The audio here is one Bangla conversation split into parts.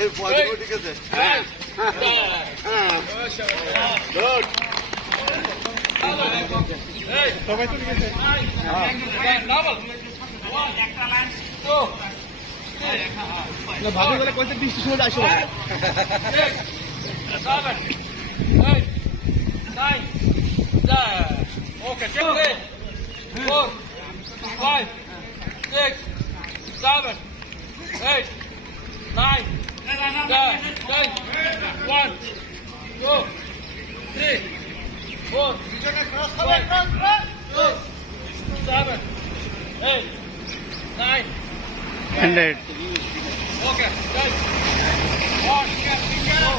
এই আছে ten, গুড সবাই তো ঠিক আছে না ভাবি বলে কইতে বৃষ্টি সময় আসো seven, eight, nine, ten. Okay, check nine, ten, ten, one, two, three, four, five, six, seven, eight, nine, hundred Okay, good. One, two,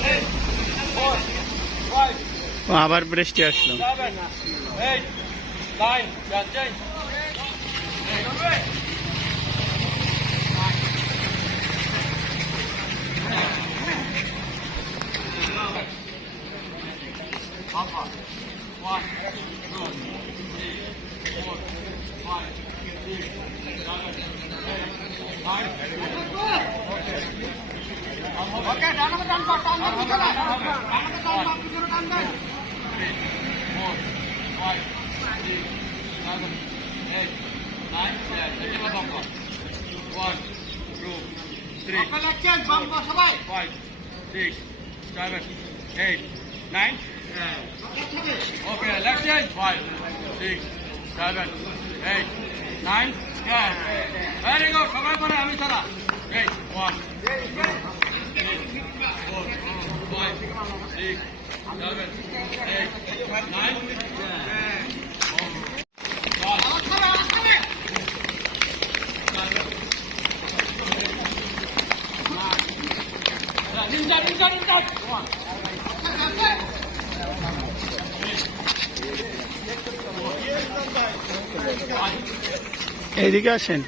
three, four, five, আবার বৃষ্টি আসলো seven, eight, One, two, three, four, five, six, seven, eight, nine. Okay, the down part, down on. Three, four, five, six, seven, eight, nine, ten. One, two, three. Okay, let's Five, six, seven, eight. nine, okay, left hand, five, six, seven, eight, nine, ten. Very good, come on, Ami Sara. Great, one, two, three, four, five, six, seven, eight, nine, ten. Ninja, ninja, ninja! Come on. এইদিকে আসেন.